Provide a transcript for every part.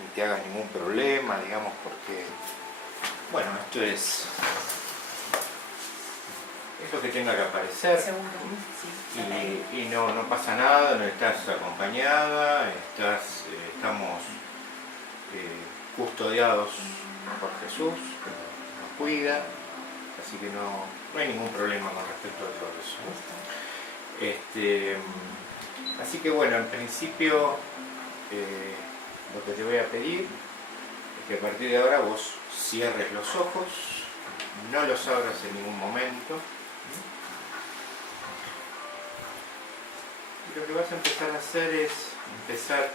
ni te hagas ningún problema, digamos, porque, bueno, esto es lo que tenga que aparecer. Seguro, sí. Y no pasa nada, no estás acompañada, estamos custodiados por Jesús, que nos cuida, así que no hay ningún problema con respecto a todo eso. Así que bueno, en principio lo que te voy a pedir es que a partir de ahora vos cierres los ojos, no los abras en ningún momento. Y lo que vas a empezar a hacer es empezar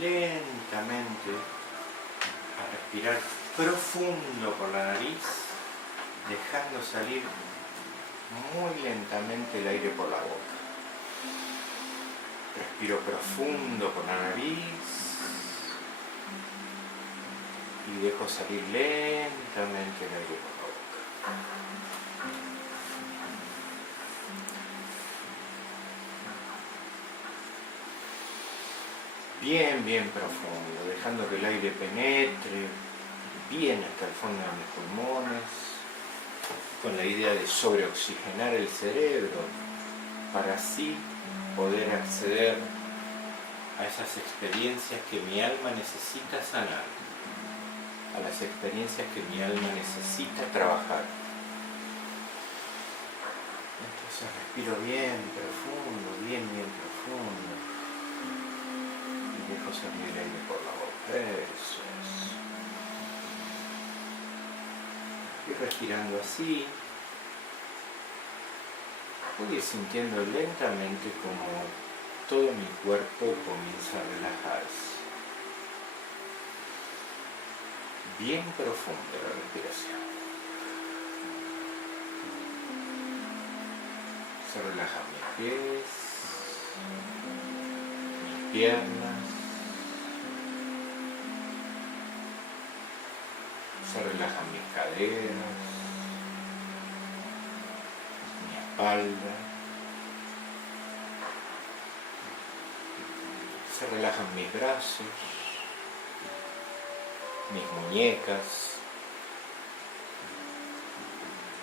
lentamente a respirar profundo por la nariz, dejando salir muy lentamente el aire por la boca. Respiro profundo por la nariz y dejo salir lentamente el aire por la boca. Bien, bien profundo, dejando que el aire penetre bien hasta el fondo de mis pulmones, con la idea de sobreoxigenar el cerebro para así poder acceder a esas experiencias que mi alma necesita sanar, a las experiencias que mi alma necesita trabajar. Entonces respiro bien profundo, bien profundo. Dejo salir el aire por la boca, eso es. Y respirando así, voy a ir sintiendo lentamente como todo mi cuerpo comienza a relajarse. Bien profunda la respiración. Se relajan mis pies, mis piernas. Se relajan mis caderas, mi espalda, se relajan mis brazos, mis muñecas,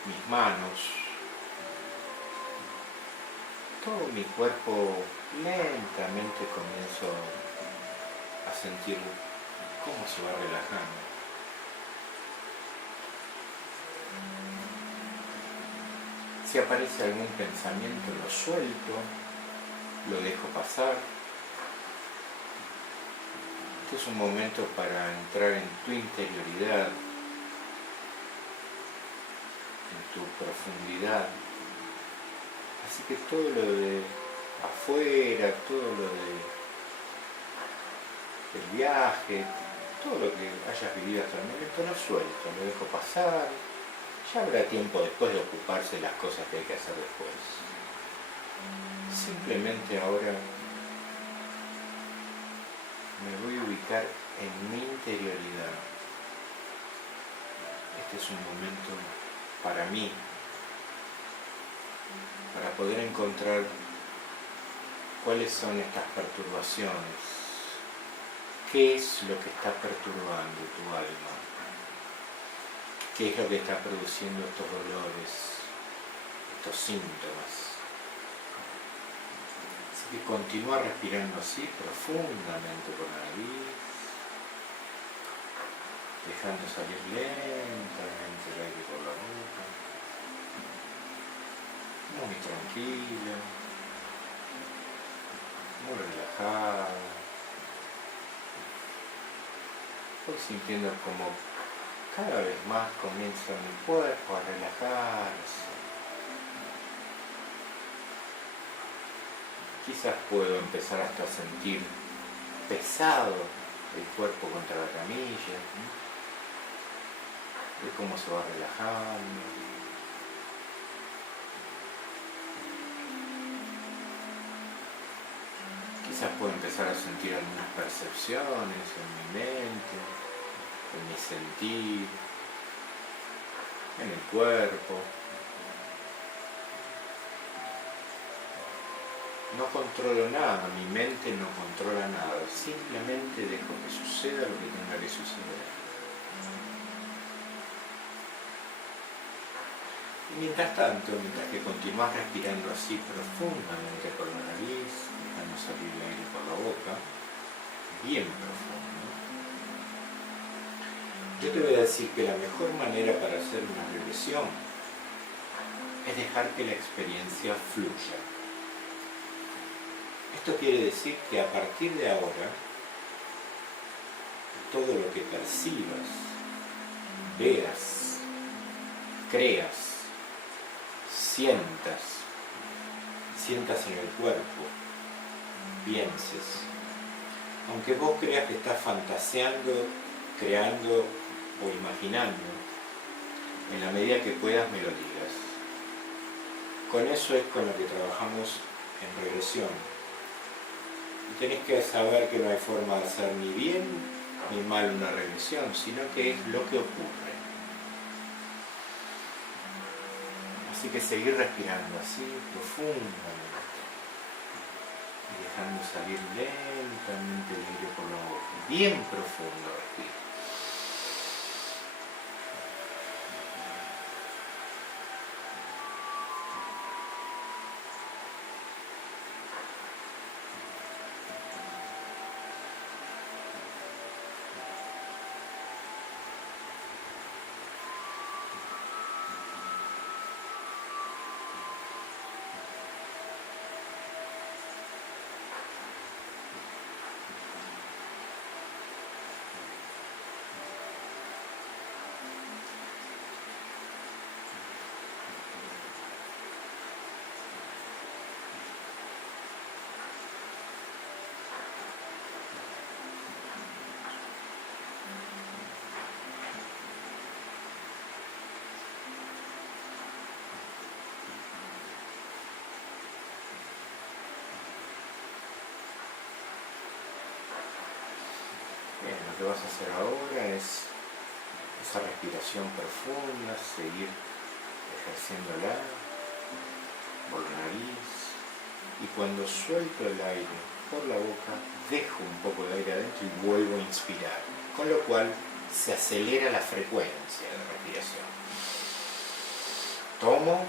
mis manos, todo mi cuerpo lentamente comienzo a sentir cómo se va relajando. Si aparece algún pensamiento, lo suelto, lo dejo pasar. Este es un momento para entrar en tu interioridad, en tu profundidad. Así que todo lo de afuera, todo lo del viaje, todo lo que hayas vivido hasta el momento, lo suelto, lo dejo pasar. Ya habrá tiempo después de ocuparse de las cosas que hay que hacer después. Simplemente ahora me voy a ubicar en mi interioridad. Este es un momento para mí, para poder encontrar cuáles son estas perturbaciones, qué es lo que está perturbando tu alma. ¿Qué es lo que está produciendo estos dolores, estos síntomas? Así que continúa respirando así profundamente por la nariz, dejando salir lentamente el aire por la boca, muy tranquila, muy relajada. Voy sintiendo como cada vez más comienza mi cuerpo a relajarse. Quizás puedo empezar hasta a sentir pesado el cuerpo contra la camilla. De cómo se va relajando. Quizás puedo empezar a sentir algunas percepciones en mi mente, en mi sentir, en el cuerpo. No controlo nada, mi mente no controla nada, simplemente dejo que suceda. suceda lo que tenga que suceder. Y mientras tanto, mientras que continúas respirando así profundamente por la nariz, dejando salir el aire por la boca, bien profundo, yo te voy a decir que la mejor manera para hacer una regresión es dejar que la experiencia fluya. Esto quiere decir que a partir de ahora, todo lo que percibas, veas, creas, sientas en el cuerpo, pienses, aunque vos creas que estás fantaseando, creando o imaginando, en la medida que puedas me lo digas. Con eso es con lo que trabajamos en regresión. Y tenés que saber que no hay forma de hacer ni bien ni mal una regresión, sino que es lo que ocurre. Así que seguir respirando así profundamente y dejando salir lentamente el aire por la boca. Bien profundo respira. Bien, lo que vas a hacer ahora es esa respiración profunda, seguir ejerciéndola por la nariz, y cuando suelto el aire por la boca, dejo un poco de aire adentro y vuelvo a inspirar, con lo cual se acelera la frecuencia de la respiración. Tomo,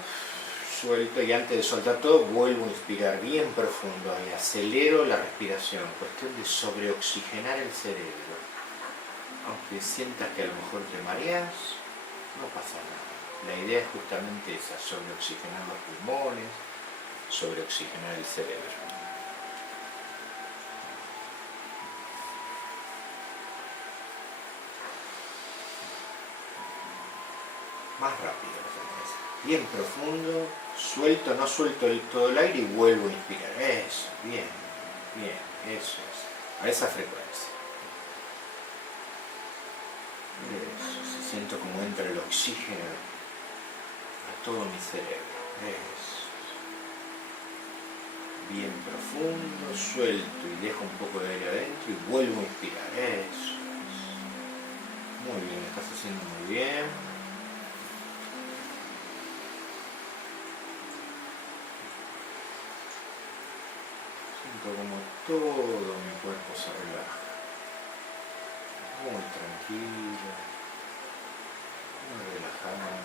suelto y antes de soltar todo vuelvo a inspirar bien profundo y acelero la respiración, cuestión de sobreoxigenar el cerebro. Aunque sientas que a lo mejor te mareas, no pasa nada. La idea es justamente esa, sobreoxigenar los pulmones, sobreoxigenar el cerebro. Más rápido, bien profundo, suelto, no suelto todo el aire y vuelvo a inspirar. Eso, bien, bien, eso es, a esa frecuencia. Eso, siento como entra el oxígeno a todo mi cerebro. Eso. Bien profundo, suelto y dejo un poco de aire adentro y vuelvo a inspirar. Eso es. Muy bien, lo estás haciendo muy bien. Siento como todo mi cuerpo se relaja. Muy tranquilo, muy relajado.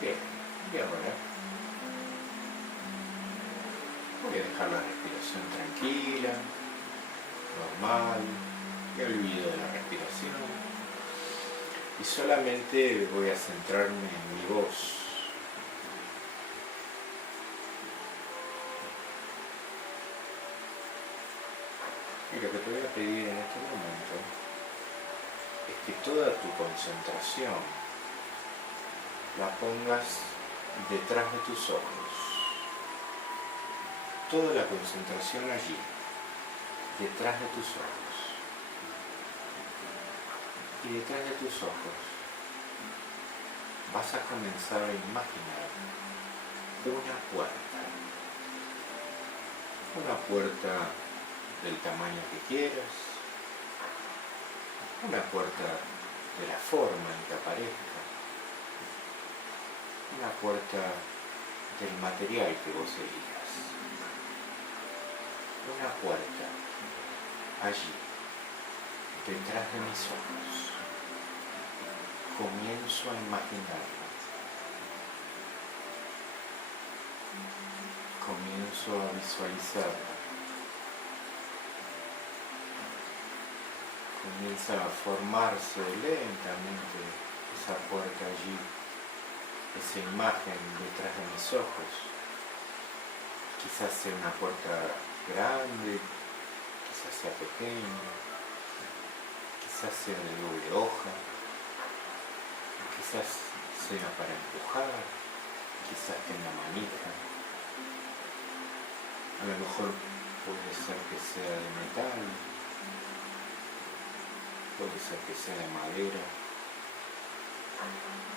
Bien, y ahora voy a dejar la respiración tranquila, normal, me olvido de la respiración y solamente voy a centrarme en mi voz. Y lo que te voy a pedir en este momento es que toda tu concentración la pongas detrás de tus ojos. Toda la concentración allí, detrás de tus ojos. Y detrás de tus ojos, vas a comenzar a imaginar una puerta del tamaño que quieras, una puerta de la forma en que aparezca, una puerta del material que vos elijas, una puerta allí, detrás de mis ojos. Comienzo a imaginarla, comienzo a visualizarla, comienza a formarse lentamente esa puerta allí, esa imagen detrás de mis ojos. Quizás sea una puerta grande, quizás sea pequeña, quizás sea de doble hoja, quizás sea para empujar, quizás tenga manija, a lo mejor puede ser que sea de metal, puede ser que sea de madera,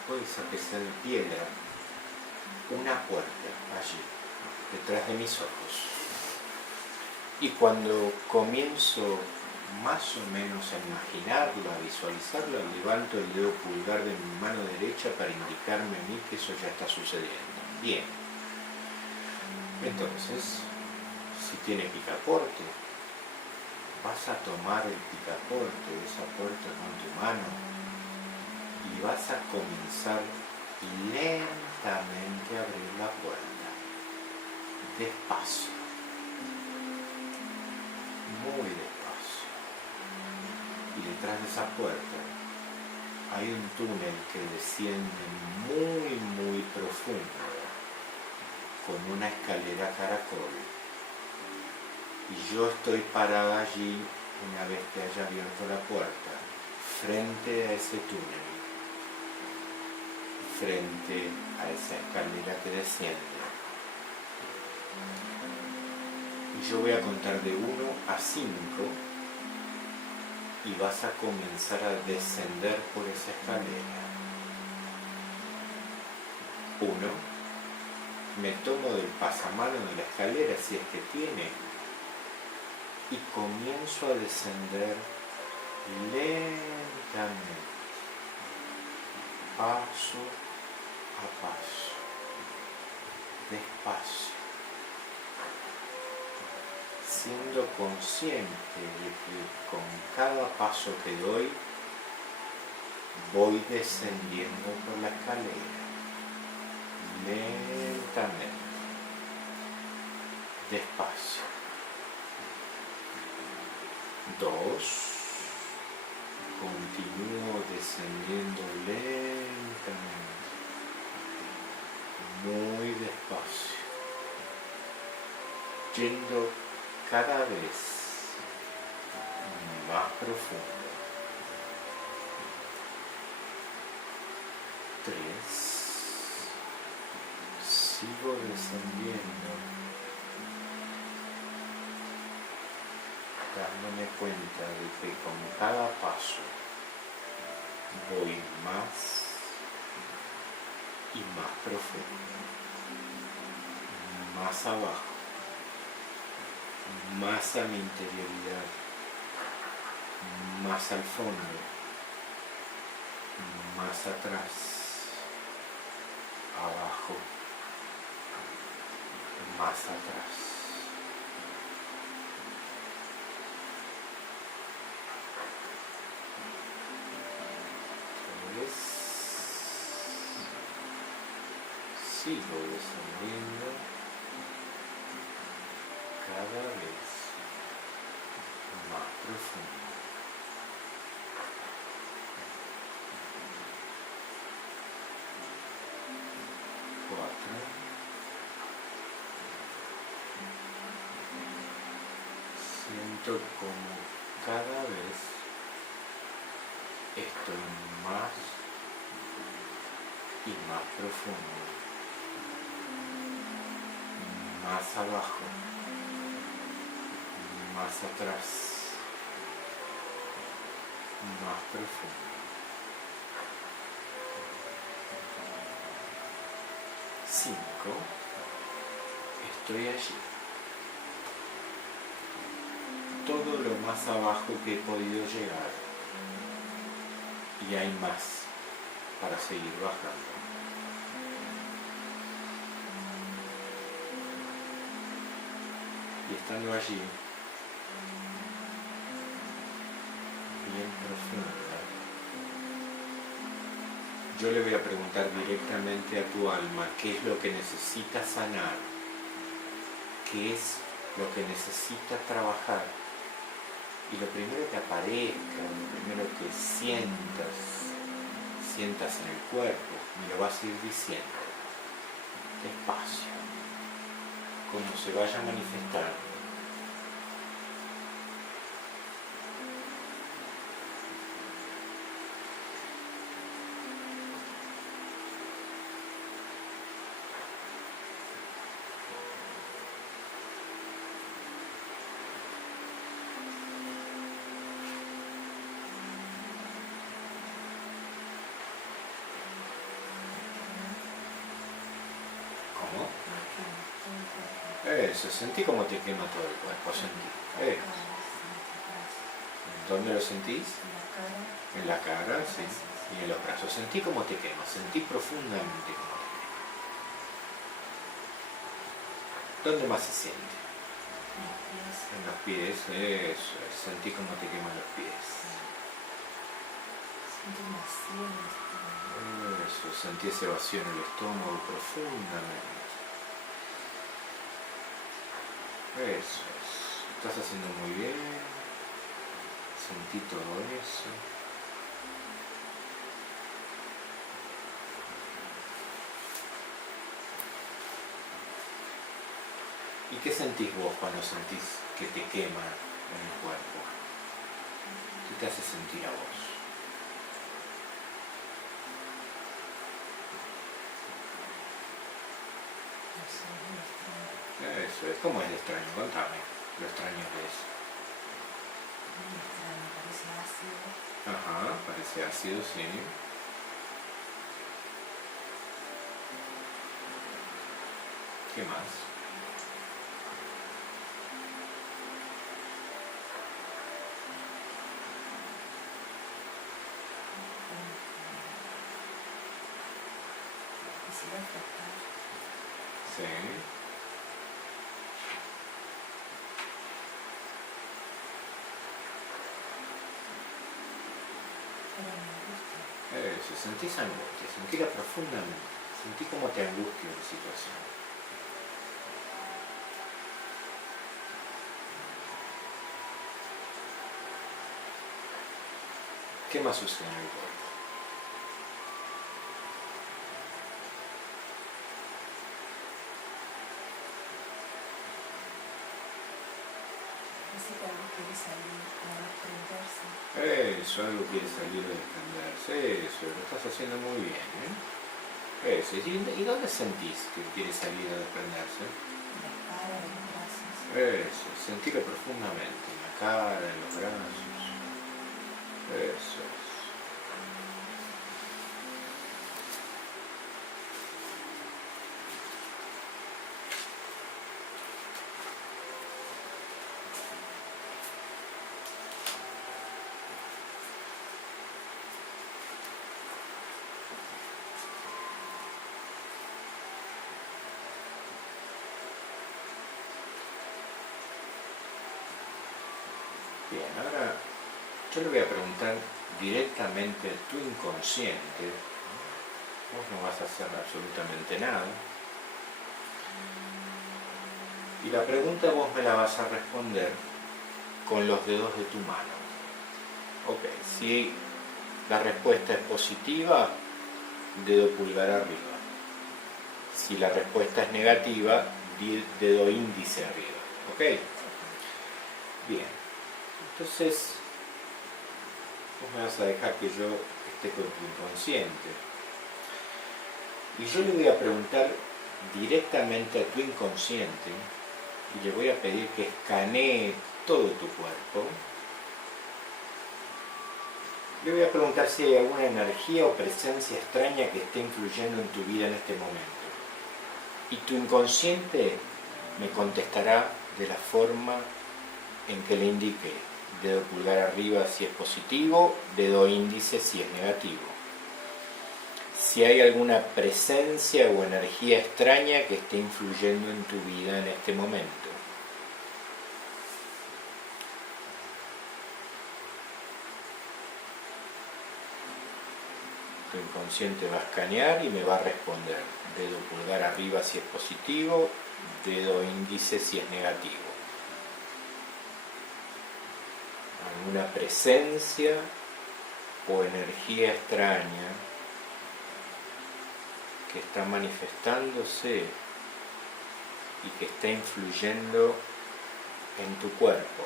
puede ser que sea de piedra. Una puerta allí, detrás de mis ojos. Y cuando comienzo más o menos a imaginarla, a visualizarla, levanto el dedo pulgar de mi mano derecha para indicarme a mí que eso ya está sucediendo. Bien. Entonces, si tiene picaporte, vas a tomar el picaporte de esa puerta con tu mano y vas a comenzar lentamente a abrir la puerta, despacio, muy despacio. Y detrás de esa puerta hay un túnel que desciende muy profundo, con una escalera caracol. Y yo estoy parada allí una vez que haya abierto la puerta, frente a ese túnel, frente a esa escalera que desciende. Y yo voy a contar de 1 a 5 y vas a comenzar a descender por esa escalera. 1, me tomo del pasamano de la escalera si es que tiene y comienzo a descender lentamente, paso a paso, despacio, siendo consciente de que con cada paso que doy voy descendiendo por la escalera, lentamente, despacio. 2, continúo descendiendo lentamente, muy despacio, yendo cada vez más profundo. 3, sigo descendiendo, dándome cuenta de que con cada paso voy más y más profundo, más abajo, más a mi interioridad, más al fondo, más atrás, abajo, más atrás. Sigo descendiendo cada vez más profundo. 4, siento como cada vez estoy más y más profundo, más abajo, más atrás, más profundo. 5 estoy allí. Todo lo más abajo que he podido llegar. Y hay más para seguir bajando. Y estando allí, bien profunda, yo le voy a preguntar directamente a tu alma qué es lo que necesita sanar, qué es lo que necesita trabajar. Y lo primero que aparezca, lo primero que sientas en el cuerpo, me lo vas a ir diciendo, despacio, como se vaya manifestando. Eso, sentí cómo te quema todo el cuerpo, sentí. ¿Dónde lo sentís? En la cara, sí. Y en los brazos. Sentí cómo te quema, sentí profundamente cómo te quema. ¿Dónde más se siente? En los pies, eso es. Sentí cómo te queman los pies. Eso, sentí ese vacío en el estómago profundamente. Eso es. Estás haciendo muy bien. Sentí todo eso. ¿Y qué sentís vos cuando sentís que te quema en el cuerpo? ¿Qué te hace sentir a vos? Eso es. ¿Cómo es de extraño? Contame. Lo extraño que es. Muy extraño, parece ácido. Ajá, parece ácido, sí. ¿Qué más? Quisiera tratar. Sí. Eso, sentís angustia, sentila profundamente. Sentí cómo te angustia la situación. ¿Qué más sucede en el cuerpo? Parece que algo quiere salir a desprenderse. Eso, algo quiere salir a desprenderse. Eso, lo estás haciendo muy bien, ¿eh? Eso. ¿Y dónde sentís que quiere salir a desprenderse? En la cara, en los brazos. Eso, sentirlo profundamente, en la cara, en los brazos. Eso es. Bien, ahora yo le voy a preguntar directamente a tu inconsciente. Vos no vas a hacer absolutamente nada. Y la pregunta vos me la vas a responder con los dedos de tu mano. Ok, si la respuesta es positiva, dedo pulgar arriba. Si la respuesta es negativa, dedo índice arriba. ¿Ok? Bien. Entonces, vos me vas a dejar que yo esté con tu inconsciente. Y yo le voy a preguntar directamente a tu inconsciente y le voy a pedir que escanee todo tu cuerpo. Le voy a preguntar si hay alguna energía o presencia extraña que esté influyendo en tu vida en este momento. Y tu inconsciente me contestará de la forma en que le indique. Dedo pulgar arriba si es positivo, dedo índice si es negativo. Si hay alguna presencia o energía extraña que esté influyendo en tu vida en este momento. Tu inconsciente va a escanear y me va a responder. Dedo pulgar arriba si es positivo, dedo índice si es negativo. Alguna presencia o energía extraña que está manifestándose y que está influyendo en tu cuerpo.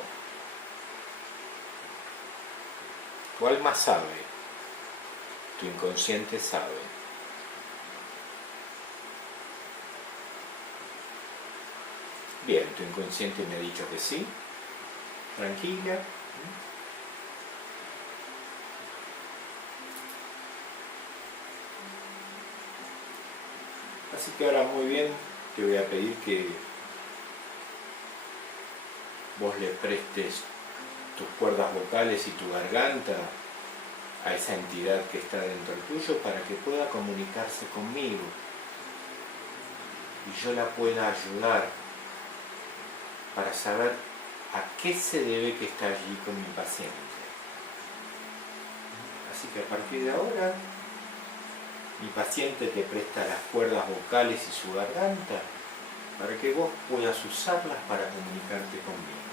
Tu alma sabe, tu inconsciente sabe. Bien, tu inconsciente me ha dicho que sí, tranquila. Así que ahora muy bien, te voy a pedir que vos le prestes tus cuerdas vocales y tu garganta a esa entidad que está dentro tuyo para que pueda comunicarse conmigo y yo la pueda ayudar para saber a qué se debe que está allí con mi paciente. Así que a partir de ahora, mi paciente te presta las cuerdas vocales y su garganta para que vos puedas usarlas para comunicarte conmigo.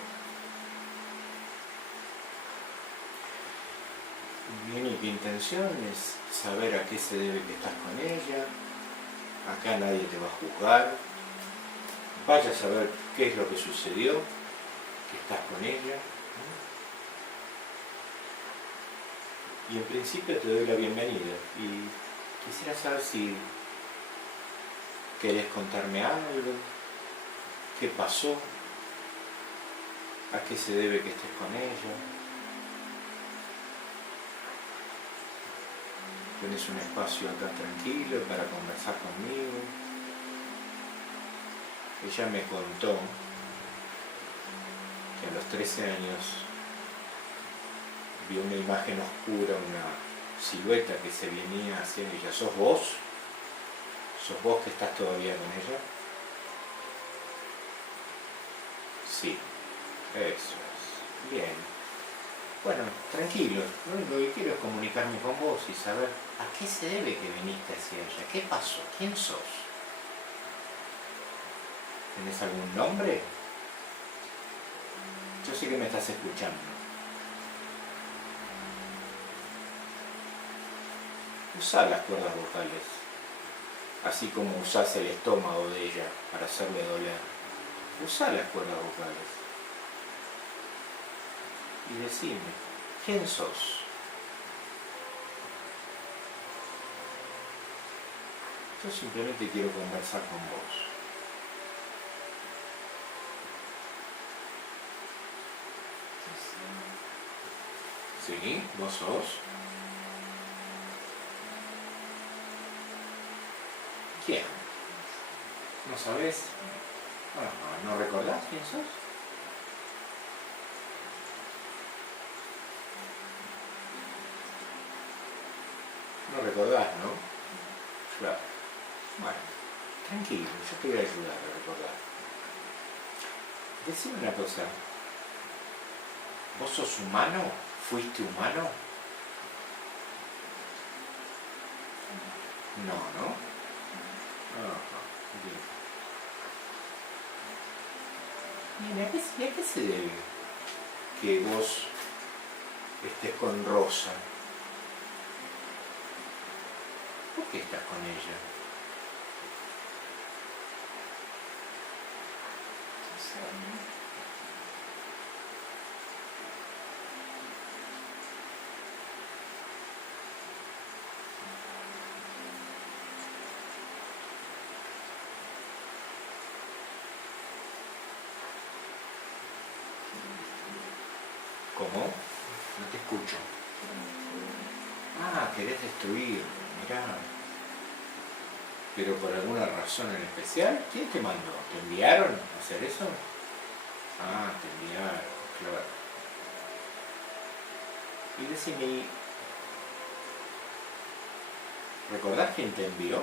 Mi única intención es saber a qué se debe que estás con ella. Acá nadie te va a juzgar. Vaya a saber qué es lo que sucedió, que estás con ella. Y en principio te doy la bienvenida. Y quisiera saber si querés contarme algo, qué pasó, a qué se debe que estés con ella. Tienes un espacio acá tranquilo para conversar conmigo. Ella me contó que a los 13 años vio una imagen oscura, una silueta que se venía hacia ella. ¿Sos vos? ¿Sos vos que estás todavía con ella? Sí, eso es. Bien. Bueno, tranquilo. Lo único que quiero es comunicarme con vos y saber a qué se debe que viniste hacia ella. ¿Qué pasó? ¿Quién sos? ¿Tenés algún nombre? Yo sé que me estás escuchando. Usá las cuerdas vocales, así como usás el estómago de ella para hacerle doler. Usá las cuerdas vocales. Y decime, ¿quién sos? Yo simplemente quiero conversar con vos. ¿Sí? ¿Vos sos? ¿Quién? ¿No sabés? ¿No recordás quién sos? No recordás, ¿no? Claro. Bueno, tranquilo, yo te voy a ayudar a recordar. Decime una cosa. ¿Vos sos humano? ¿Fuiste humano? No, ¿no? Ajá, bien. Bien, ¿a qué se debe que vos estés con Rosa? ¿Por qué estás con ella? ¿Cómo? No te escucho. Ah, querés destruir. Mirá. pero por alguna razón en especial. ¿Quién te mandó? ¿Te enviaron a hacer eso? Ah, te enviaron, claro. Y decime, ¿recordás quién te envió?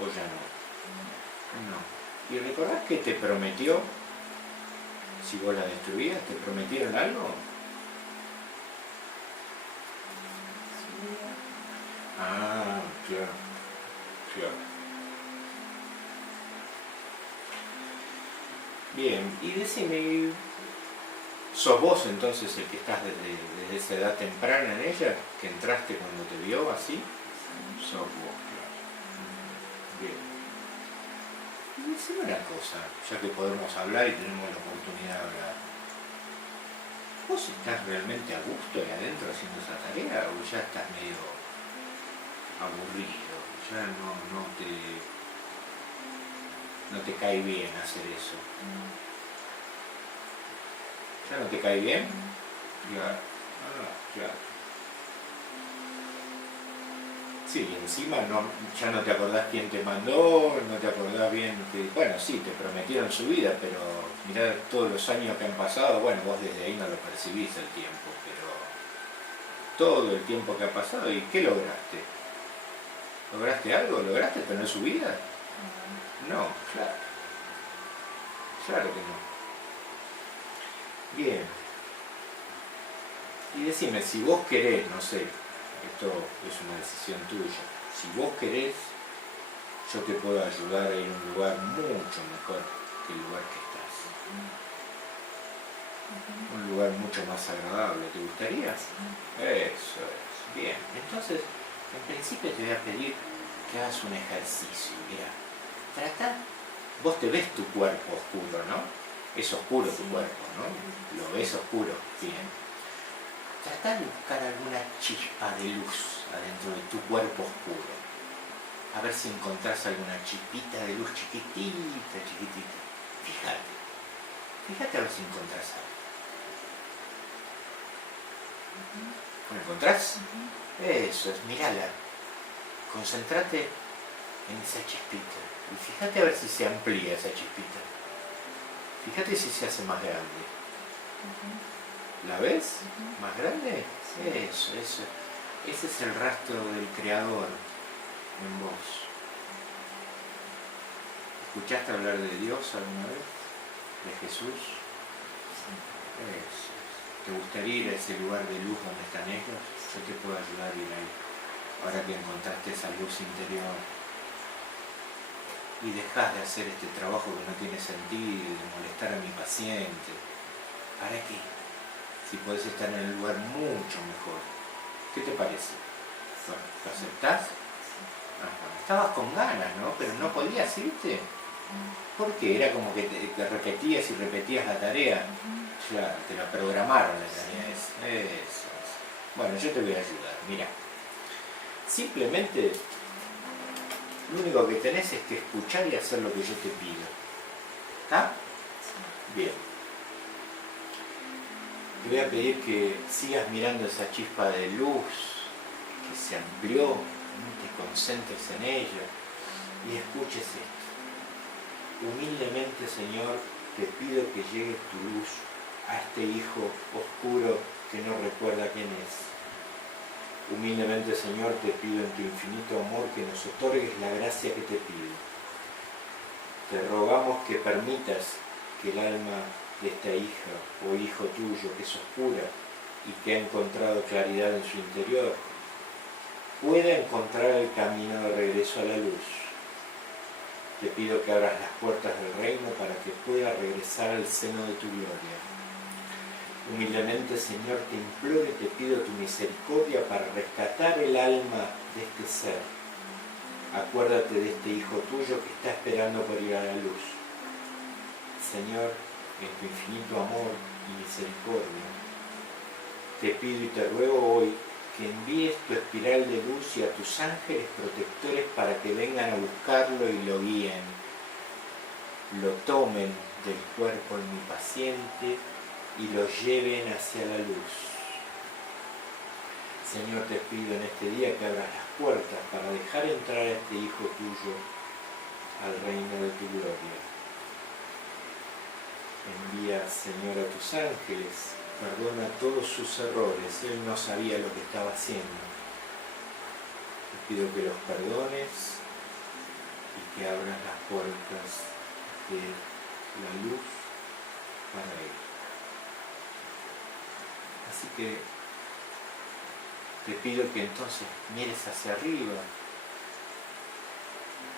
¿O ya no? No. ¿Y recordás que te prometió? Si vos la destruías, ¿te prometieron algo? Ah, claro, claro. Bien, y decime, ¿sos vos entonces el que estás desde esa edad temprana en ella? ¿Que entraste cuando te vio así? Sos vos, claro. Bien. Y decime una cosa, ya que podemos hablar y tenemos la oportunidad de hablar. ¿Vos estás realmente a gusto ahí adentro haciendo esa tarea o ya estás medio aburrido? Ya no te cae bien hacer eso. ¿Ya no te cae bien? Claro. Ah, claro. Sí, y encima ya no te acordás quién te mandó, no te acordás bien que, bueno, sí, te prometieron su vida, pero mirá todos los años que han pasado, bueno, vos desde ahí no lo percibís el tiempo, pero todo el tiempo que ha pasado, ¿y qué lograste? ¿Lograste algo? ¿Lograste tener su vida? No, claro. Claro que no. Bien. Y decime, si vos querés, no sé, esto es una decisión tuya, si vos querés, yo te puedo ayudar a ir a un lugar mucho mejor que el lugar que estás. Un lugar mucho más agradable, ¿te gustaría? Eso es, bien. Entonces, en principio te voy a pedir que hagas un ejercicio, mira, trata, vos te ves tu cuerpo oscuro, ¿no? Es oscuro tu cuerpo, ¿no? Lo ves oscuro, bien. Trata de buscar alguna chispa de luz adentro de tu cuerpo oscuro. A ver si encontrás alguna chispita de luz chiquitita, chiquitita. Fíjate a ver si encontrás algo. ¿Lo encontrás? Eso es, mírala. Concéntrate en esa chispita. Y fíjate a ver si se amplía esa chispita. Fíjate si se hace más grande. ¿La ves? ¿Más grande? Eso. Ese es el rastro del Creador en vos. ¿Escuchaste hablar de Dios alguna vez? ¿De Jesús? Eso. ¿Te gustaría ir a ese lugar de luz donde están ellos? Yo te puedo ayudar a ir ahí. Ahora que encontraste esa luz interior y dejás de hacer este trabajo que no tiene sentido, de molestar a mi paciente. ¿Para qué? Si podés estar en un lugar mucho mejor. ¿Qué te parece? ¿Lo aceptás? Ajá. Estabas con ganas, ¿no? Pero no podías irte. ¿Por qué? Era como que te repetías y repetías la tarea. Claro, te la programaron la tarea esa. Eso. Bueno, yo te voy a ayudar. Mira, simplemente lo único que tenés es que escuchar y hacer lo que yo te pido. ¿Está? Bien. Te voy a pedir que sigas mirando esa chispa de luz que se amplió, te concentres en ella y escuches esto. Humildemente, Señor, te pido que llegue tu luz a este hijo oscuro que no recuerda quién es. Humildemente, Señor, te pido en tu infinito amor que nos otorgues la gracia que te pido. Te rogamos que permitas que el alma de esta hija o hijo tuyo que es oscura y que ha encontrado claridad en su interior, pueda encontrar el camino de regreso a la luz. Te pido que abras las puertas del reino para que pueda regresar al seno de tu gloria. Humildemente, Señor, te imploro y te pido tu misericordia para rescatar el alma de este ser. Acuérdate de este hijo tuyo que está esperando por ir a la luz. Señor, en tu infinito amor y misericordia, te pido y te ruego hoy que envíes tu espiral de luz y a tus ángeles protectores para que vengan a buscarlo y lo guíen, lo tomen del cuerpo de mi paciente y lo lleven hacia la luz. Señor, te pido en este día que abras las puertas para dejar entrar a este Hijo tuyo al reino de tu gloria. Envía, Señor, a tus ángeles, perdona todos sus errores. Él no sabía lo que estaba haciendo. Te pido que los perdones y que abras las puertas de la luz para él. Así que te pido que entonces mires hacia arriba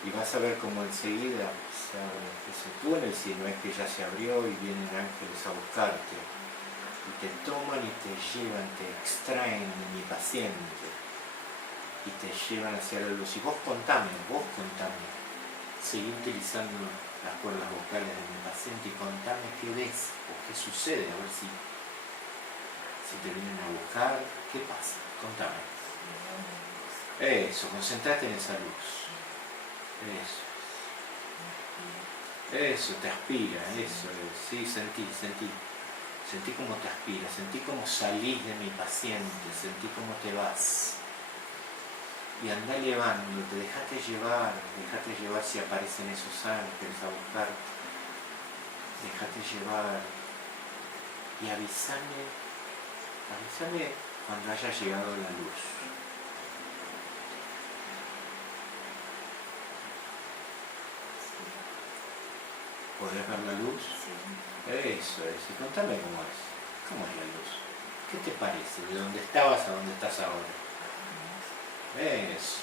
y vas a ver como enseguida se abre ese túnel, si no es que ya se abrió y vienen ángeles a buscarte y te toman y te llevan, te extraen de mi paciente y te llevan hacia la luz. Y vos contame, seguí utilizando las cuerdas vocales de mi paciente y contame qué ves o qué sucede, a ver si te vienen a buscar, ¿qué pasa? Contame. Eso, concentrate en esa luz. Eso, te aspira, eso es. Sí, sentí cómo te aspira, sentí cómo salís de mi paciente, sentí cómo te vas. Y andá llevándote, dejate llevar si aparecen esos ángeles a buscarte. Dejate llevar y avísame cuando haya llegado la luz. ¿Podés ver la luz? Sí. Eso es. Y contame cómo es. ¿Cómo es la luz? ¿Qué te parece? ¿De dónde estabas a dónde estás ahora? Eso.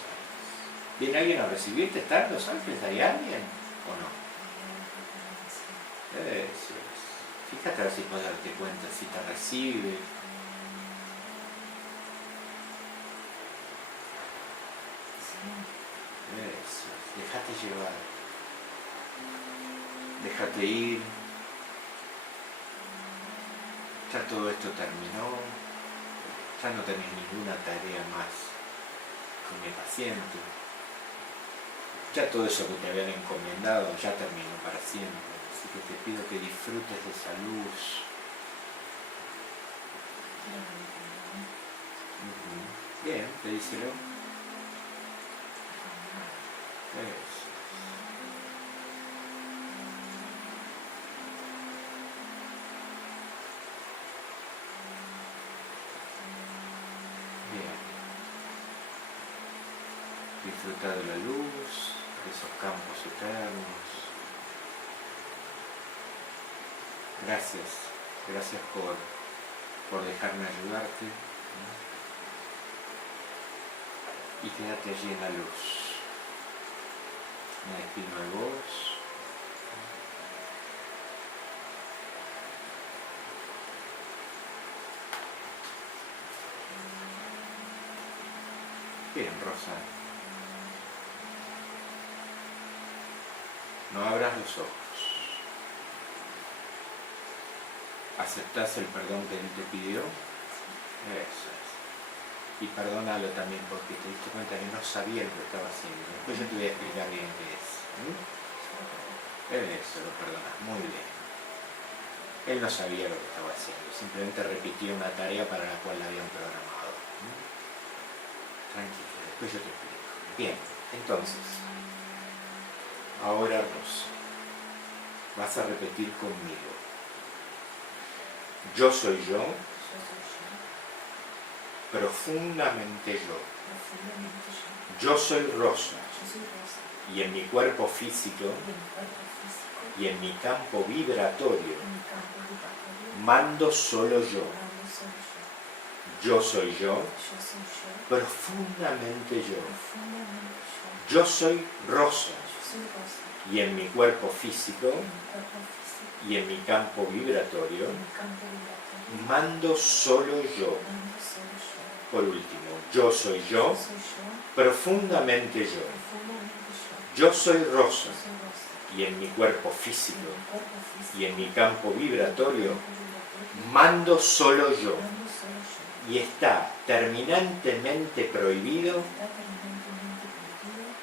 ¿Viene alguien a recibirte? ¿Están los ángeles? ¿Hay alguien? ¿O no? Eso es. Fíjate a ver si puedes darte cuenta, si te recibe. Eso. Déjate llevar. Déjate ir. Ya todo esto terminó. Ya no tenés ninguna tarea más con mi paciente. Ya todo eso que te habían encomendado ya terminó para siempre. Así que te pido que disfrutes de esa luz. Bien, pedíselo. Eso. Disfruta de la luz, de esos campos eternos. Gracias por dejarme ayudarte. Y quédate allí en la luz. Me despido de vos. Bien, Rosa. No abras los ojos. ¿Aceptás el perdón que él te pidió? Eso es. Y perdónalo también porque te diste cuenta que no sabía lo que estaba haciendo. Después yo te voy a explicar bien qué es. Eso, lo perdonas. Muy bien. Él no sabía lo que estaba haciendo. Simplemente repitió una tarea para la cual la habían programado. Tranquilo, después yo te explico. Bien, entonces, ahora Rosa, vas a repetir conmigo. Yo soy yo, profundamente yo. Yo soy Rosa, y en mi cuerpo físico y en mi campo vibratorio mando solo yo. Yo soy yo, profundamente yo. Yo soy Rosa, y en mi cuerpo físico y en mi campo vibratorio mando solo yo. Por último, yo soy yo, profundamente yo. Yo soy Rosa, y en mi cuerpo físico y en mi campo vibratorio mando solo yo. Y está terminantemente prohibido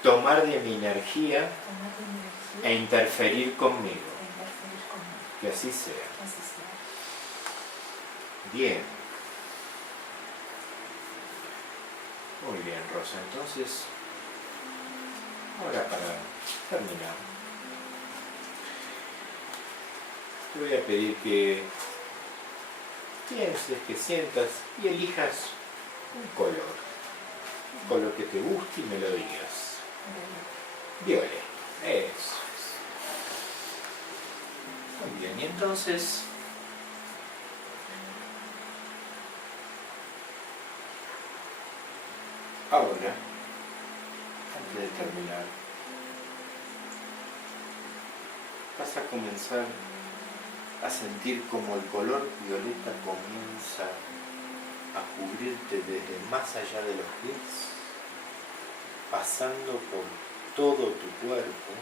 tomar de mi energía e interferir conmigo. Que así sea. Bien. Muy bien, Rosa. Entonces, ahora para terminar, te voy a pedir que pienses, que sientas y elijas un color que te guste y me lo digas. Violeta, eso es. Muy bien, y entonces ahora, antes de terminar, vas a comenzar a sentir como el color violeta comienza a cubrirte desde más allá de los pies, pasando por todo tu cuerpo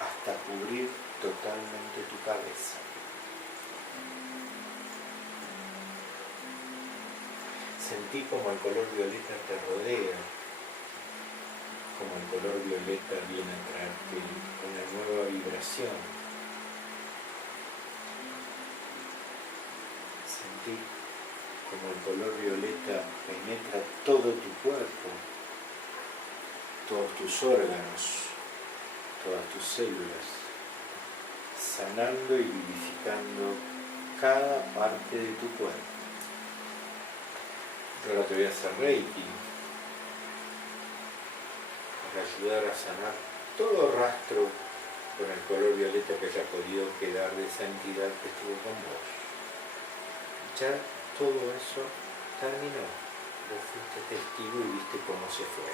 hasta cubrir totalmente tu cabeza. Sentí como el color violeta te rodea, como el color violeta viene a traerte una nueva vibración. Sentí como el color violeta penetra todo tu cuerpo, todos tus órganos, todas tus células, sanando y vivificando cada parte de tu cuerpo. Ahora te voy a hacer Reiki para ayudar a sanar todo rastro con el color violeta que haya podido quedar de esa entidad que estuvo con vos. Ya todo eso terminó. Vos fuiste testigo y viste cómo se fue.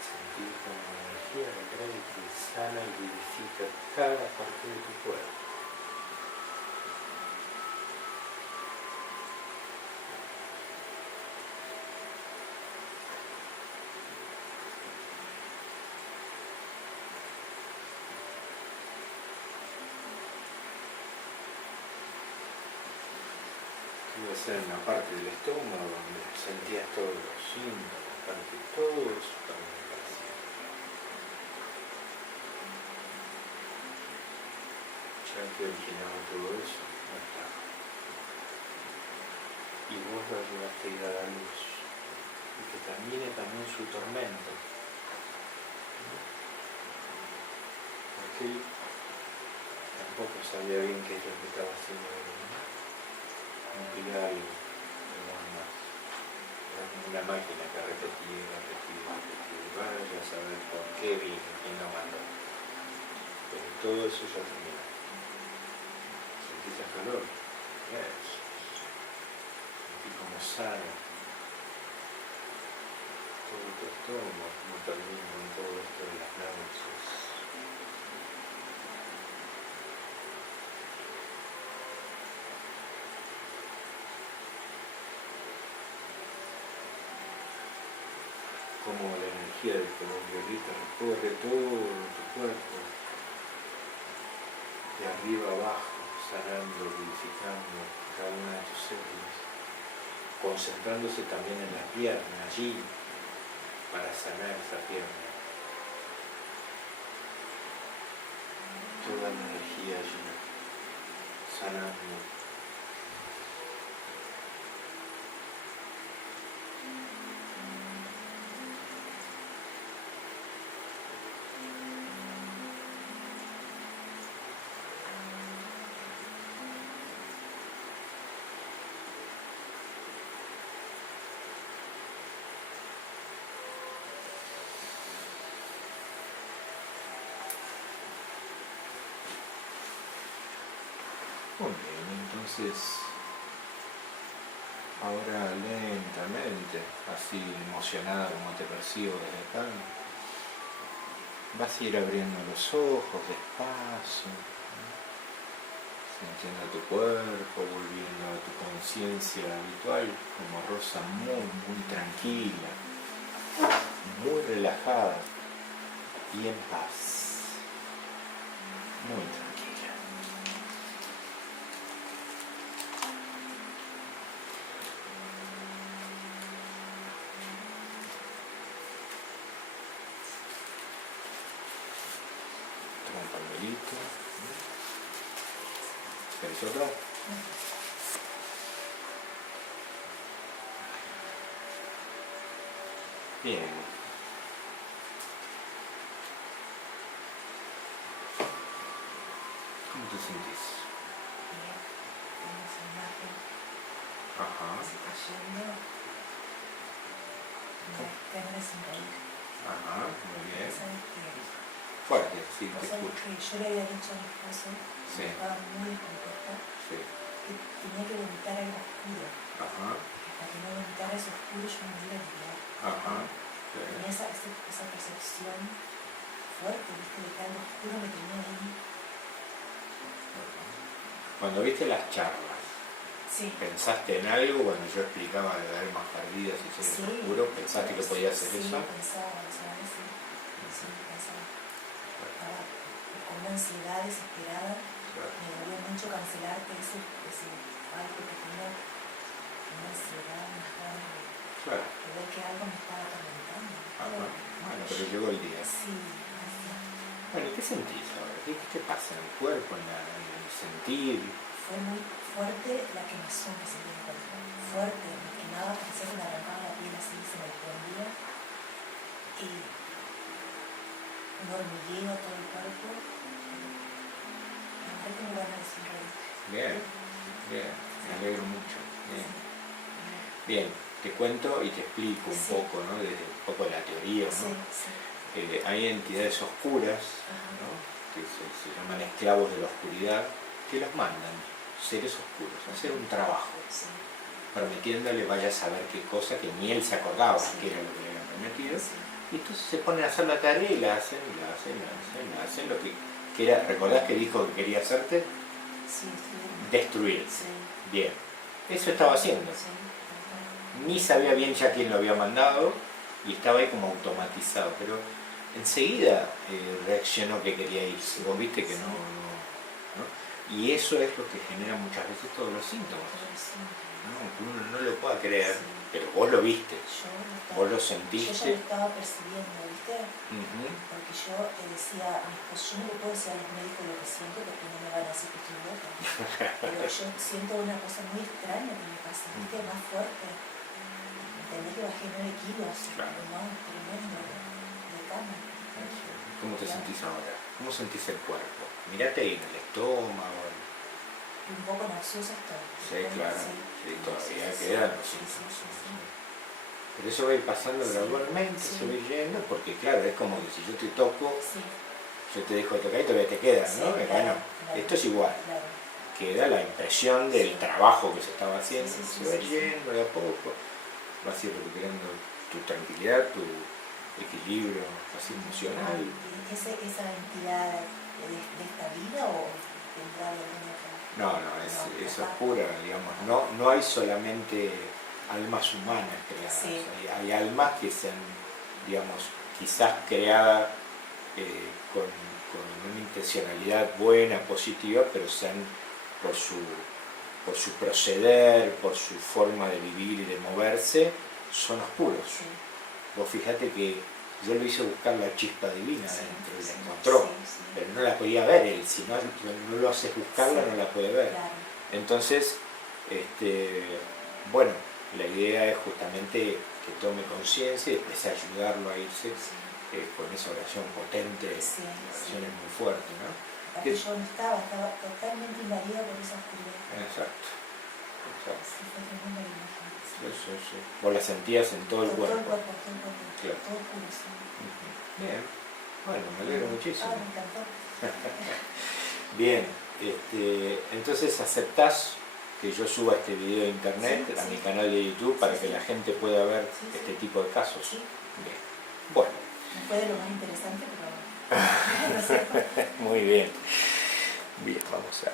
Sentí como la energía del Reiki sana y vivifica cada parte de tu cuerpo. Iba a ser en la parte del estómago donde sentías todos los síntomas, para que todo eso también pase. Ya que originaba todo eso, no está. Y vos lo ayudaste a ir a la luz. Y que termine también su tormento. Porque él tampoco sabía bien qué es lo que estaba haciendo. Algo, era como una máquina que repetía, vaya a saber por qué vino, quién lo mandó. Pero todo eso ya terminó. Sentí ese calor, sentí como sano todo tu estómago, como termina con todo esto de las náuseas. Como la energía del color violeta recorre todo tu cuerpo, de arriba abajo, sanando, vivificando cada una de tus células, concentrándose también en la pierna, allí, para sanar esa pierna. Toda la energía allí, sanando. Muy bien, entonces, ahora lentamente, así emocionada como te percibo desde acá, vas a ir abriendo los ojos despacio, sintiendo tu cuerpo, volviendo a tu conciencia habitual, como Rosa muy tranquila, muy relajada y en paz, muy tranquila. Toma un pañuelito. ¿Querés otro? Bien. ¿Cómo te sentís? Bien. Tengo esa imagen Ajá. que se está yendo. Tengo sin reír. Ajá, muy bien. ¿Sabes qué? Fuerte, sí, Vos te sabés escucho. que yo le había dicho a mi esposo, Sí. que estaba muy descompuesta, Sí. que tenía que vomitar algo oscuro. Ajá. Que hasta que no vomitara eso oscuro yo no me iba a olvidar. Ajá. Sí. Tenía esa percepción fuerte, viste, de que algo oscuro me tenía ahí. Cuando viste las charlas, Sí. ¿pensaste en algo cuando yo explicaba de almas perdidas y seres oscuros? ¿Pensaste que podía hacer eso? Sí, pensaba, ¿sabes? Sí, sí, pensaba. Estaba con una ansiedad desesperada. Claro. Me dolió mucho cancelarte ese algo que tenía una ansiedad, unas ganas Claro. de ver que algo me estaba atormentando. Ajá. Bueno, pero llegó el día. Sí, gracias. Bueno, ¿y qué sentís ahora? ¿Qué te pasa en el cuerpo, en el sentir? Fue muy fuerte la quemazón que sentí en el cuerpo. Fuerte, me quemaba, pensé que me arrancaba la piel así, se me prendía. Y un hormigueo todo el cuerpo. Me dejé como ganas de sonreír. Bien, bien, me alegro mucho. Bien. Bien, te cuento y te explico un poco, ¿no? Desde un poco la teoría, ¿no? Sí, sí. Hay entidades oscuras, ¿no? Que se llaman esclavos de la oscuridad, que los mandan, seres oscuros, a hacer un trabajo, Sí. prometiéndole vaya a saber qué cosa que ni él se acordaba que era lo que le habían prometido. Sí. Y entonces se ponen a hacer la tarea y la hacen, lo que era. ¿Recordás que dijo que quería hacerte? Sí, Destruir. sí. Bien, eso estaba haciendo. Sí. Ni sabía bien ya quién lo había mandado y estaba ahí como automatizado, pero enseguida reaccionó que quería irse. Vos viste que no. Y eso es lo que genera muchas veces todos los síntomas, ¿no? Aunque uno no lo pueda creer, pero vos lo viste, vos lo Yo ya sentiste. lo estaba percibiendo, ¿viste? Ujú. Porque yo decía a mi esposo, yo no le puedo decir a los médicos lo que siento porque no me van a decir que estoy loca. Pero yo siento una cosa muy extraña que me pasa, ¿viste? Más fuerte. Entendés que bajé 9 kilos, Claro. ¿no? Tremendo, de cama. ¿Cómo te sentís ahora? ¿Cómo sentís el cuerpo? Mirate ahí en el estómago. Y un poco nauseosa estoy. Sí, claro, sí, todavía quedan los síntomas. Sí. Pero eso va a ir pasando gradualmente, se va a ir yendo, porque claro, es como que si yo te toco, yo te dejo de tocar y todavía te queda, ¿no? Sí, Bueno, claro. esto es igual. Claro. Queda la impresión del trabajo que se estaba haciendo, Sí. se va yendo de a poco, vas a ir recuperando tu tranquilidad, tu equilibrio así emocional. ¿Y esa entidad de esta vida o vendrá de alguna otra? No, es oscura, digamos, no hay solamente almas humanas creadas, Sí. hay almas que se han, digamos, quizás creadas con una intencionalidad buena, positiva, pero se han, por su proceder, por su forma de vivir y de moverse, son oscuros. Sí. Vos fíjate que yo lo hice buscar la chispa divina Sí, dentro y la sí, encontró, sí. pero no la podía ver él, si no lo haces buscarla no la puede ver. Claro. Entonces, bueno, la idea es justamente que tome conciencia y después ayudarlo a irse con esa oración potente, oraciones muy fuertes, ¿no? Aparte yo no estaba totalmente invadida por esa oscuridad. Exacto. Sí, fue tremenda la imagen. Sí. Vos la sentías en todo el cuerpo. Todo el cuerpo. Claro. Todo oscuro, sí. Bien, bueno, me alegro muchísimo. Me encantó. Bien, entonces aceptás que yo suba este video a internet, a mi canal de YouTube, para que la gente pueda ver este tipo de casos. Sí. Bien, bueno. No fue de lo más interesante, pero... Muy bien. Bien, vamos a...